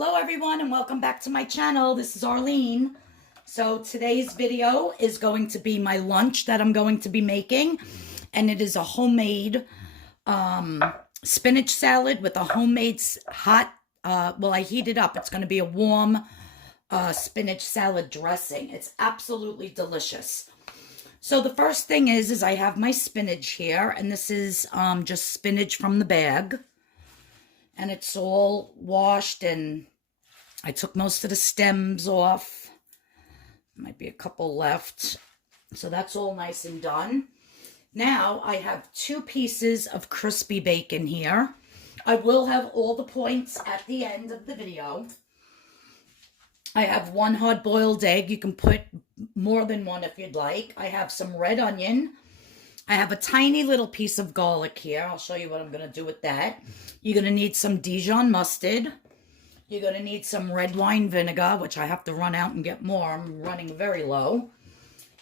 Hello everyone and welcome back to my channel. This is Arlene. So today's video is going to be my lunch that I'm going to be making, and it is a homemade spinach salad with a homemade hot, well, I heat it up. It's going to be a warm spinach salad dressing. It's absolutely delicious. So the first thing is I have my spinach here, and this is just spinach from the bag. And it's all washed, and I took most of the stems off. Might be a couple left. So that's all nice and done. Now I have 2 pieces of crispy bacon here. I will have all the points at the end of the video. I have 1 hard-boiled egg. You can put more than 1 if you'd like. I have some red onion. I have a tiny little piece of garlic here. I'll show you what I'm going to do with that. You're going to need some Dijon mustard. You're going to need some red wine vinegar, which I have to run out and get more. I'm running very low.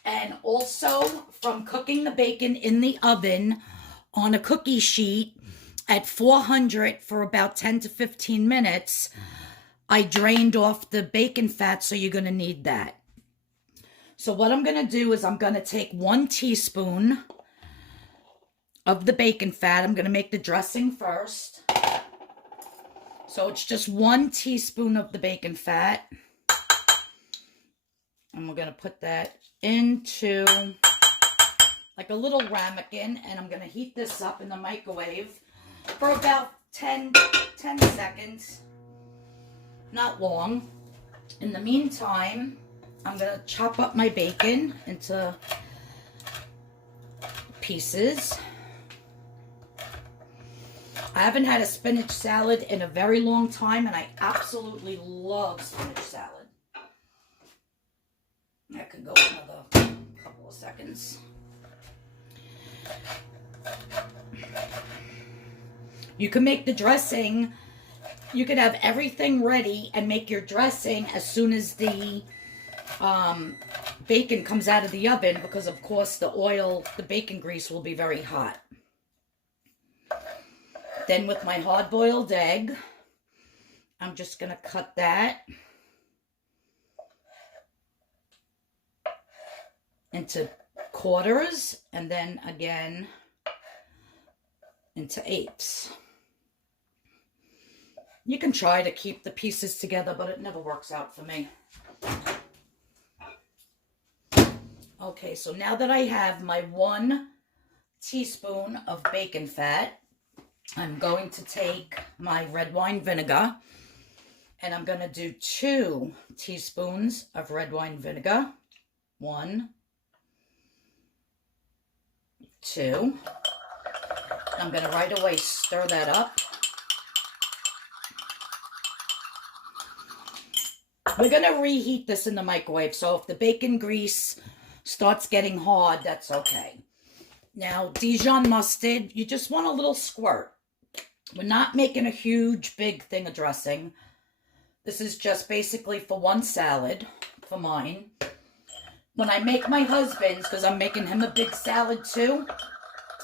And also, from cooking the bacon in the oven on a cookie sheet at 400 for about 10 to 15 minutes, I drained off the bacon fat, so you're going to need that. So what I'm going to do is I'm going to take 1 teaspoon of the bacon fat. I'm going to make the dressing first. So it's just 1 teaspoon of the bacon fat. And we're going to put that into like a little ramekin. And I'm going to heat this up in the microwave for about 10 seconds. Not long. In the meantime, I'm going to chop up my bacon into pieces. I haven't had a spinach salad in a very long time, and I absolutely love spinach salad. That could go another couple of seconds. You can make the dressing, you could have everything ready and make your dressing as soon as the bacon comes out of the oven, because of course the oil, the bacon grease will be very hot. Then with my hard-boiled egg, I'm just going to cut that into quarters, and then again into 8ths. You can try to keep the pieces together, but it never works out for me. Okay, so now that I have my 1 teaspoon of bacon fat, I'm going to take my red wine vinegar, and I'm going to do 2 teaspoons of red wine vinegar. 1, 2. I'm going to right away stir that up. We're going to reheat this in the microwave, so if the bacon grease starts getting hard, that's okay. Now, Dijon mustard, you just want a little squirt. We're not making a huge, big thing of dressing. This is just basically for 1 salad, for mine. When I make my husband's, because I'm making him a big salad too,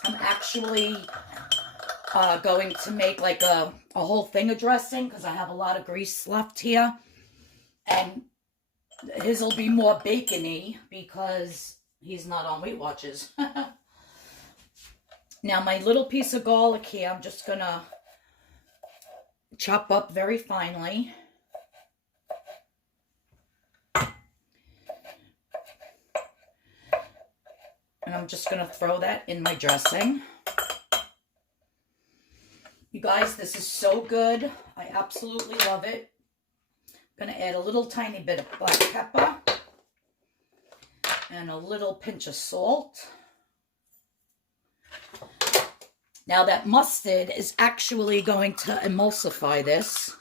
I'm actually going to make like a whole thing of dressing, because I have a lot of grease left here. And his will be more bacony because he's not on Weight Watchers. Now, my little piece of garlic here, I'm just going to chop up very finely. And I'm just going to throw that in my dressing. You guys, this is so good. I absolutely love it. I'm going to add a little tiny bit of black pepper and a little pinch of salt. Now that mustard is actually going to emulsify this.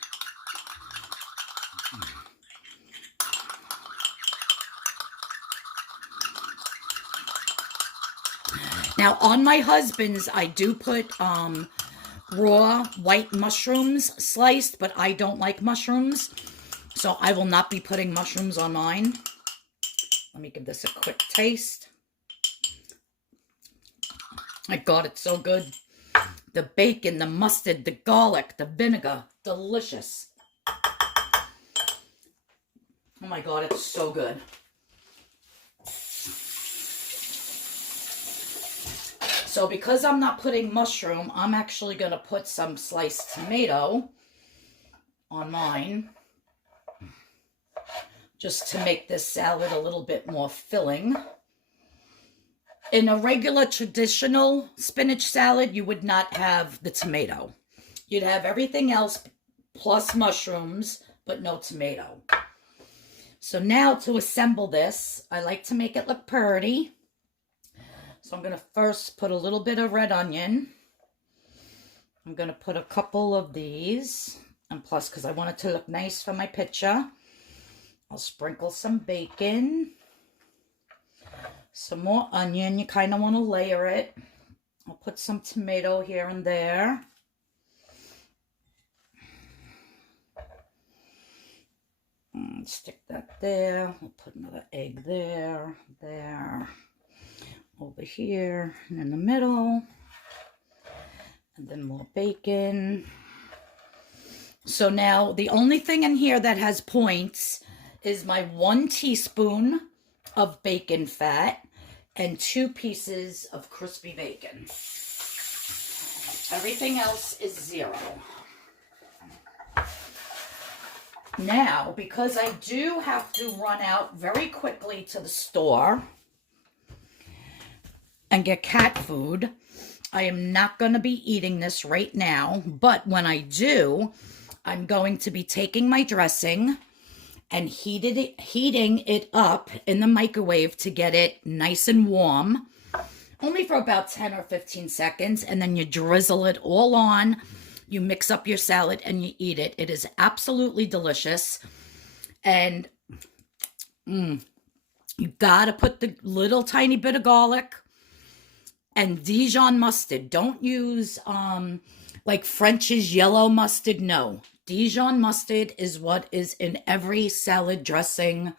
Now on my husband's, I do put raw white mushrooms sliced, but I don't like mushrooms, so I will not be putting mushrooms on mine. Let me give this a quick taste. My God, it's so good. The bacon, the mustard, the garlic, the vinegar, delicious. Oh my God, it's so good. So because I'm not putting mushroom, I'm actually going to put some sliced tomato on mine, just to make this salad a little bit more filling. In a regular traditional spinach salad, you would not have the tomato. You'd have everything else plus mushrooms, but no tomato. So now to assemble this, I like to make it look pretty. So I'm going to first put a little bit of red onion. I'm going to put a couple of these. And plus, because I want it to look nice for my picture, I'll sprinkle some bacon. Some more onion. You kind of want to layer it. I'll put some tomato here and there. Stick that there. We'll put another egg there, over here, and in the middle. And then more bacon. So now the only thing in here that has points is my 1 teaspoon of bacon fat and 2 pieces of crispy bacon. Everything else is 0. Now, because I do have to run out very quickly to the store and get cat food, I am not going to be eating this right now, but when I do, I'm going to be taking my dressing and heating it up in the microwave to get it nice and warm, only for about 10 or 15 seconds, and then you drizzle it all on. You mix up your salad and you eat it. It is absolutely delicious. And you gotta put the little tiny bit of garlic and Dijon mustard. Don't use like French's yellow mustard. No. Dijon mustard is what is in every salad dressing,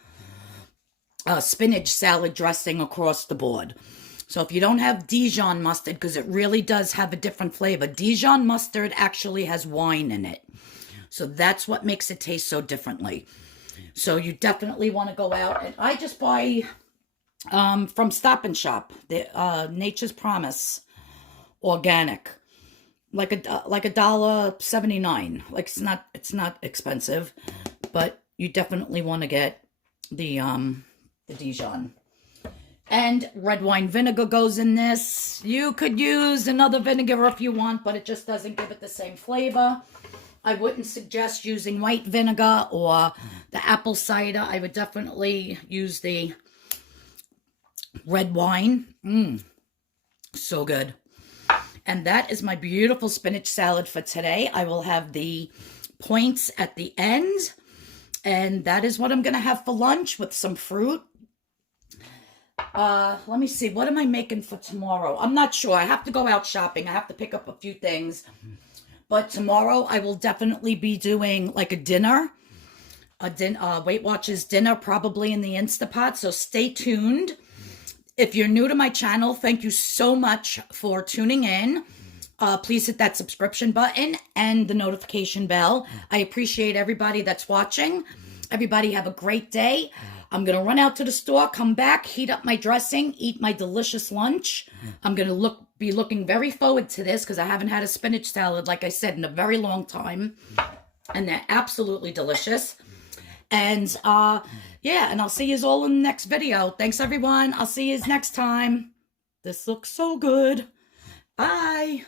spinach salad dressing across the board. So if you don't have Dijon mustard, because it really does have a different flavor, Dijon mustard actually has wine in it. So that's what makes it taste so differently. So you definitely want to go out. And I just buy from Stop and Shop, the Nature's Promise organic. Like $1.79. Like it's not expensive, but you definitely want to get the Dijon. And red wine vinegar goes in this. You could use another vinegar if you want, but it just doesn't give it the same flavor. I wouldn't suggest using white vinegar or the apple cider. I would definitely use the red wine. So good. And that is my beautiful spinach salad for today. I will have the points at the end. And that is what I'm going to have for lunch with some fruit. Let me see. What am I making for tomorrow? I'm not sure. I have to go out shopping. I have to pick up a few things. But tomorrow I will definitely be doing like a dinner. Weight Watchers dinner, probably in the Instapot. So stay tuned. If you're new to my channel, thank you so much for tuning in. Please hit that subscription button and the notification bell. I appreciate everybody that's watching. Everybody have a great day. I'm going to run out to the store, come back, heat up my dressing, eat my delicious lunch. I'm going to be looking very forward to this because I haven't had a spinach salad, like I said, in a very long time. And they're absolutely delicious. And yeah, and I'll see you all in the next video. Thanks, everyone. I'll see you next time. This looks so good. Bye.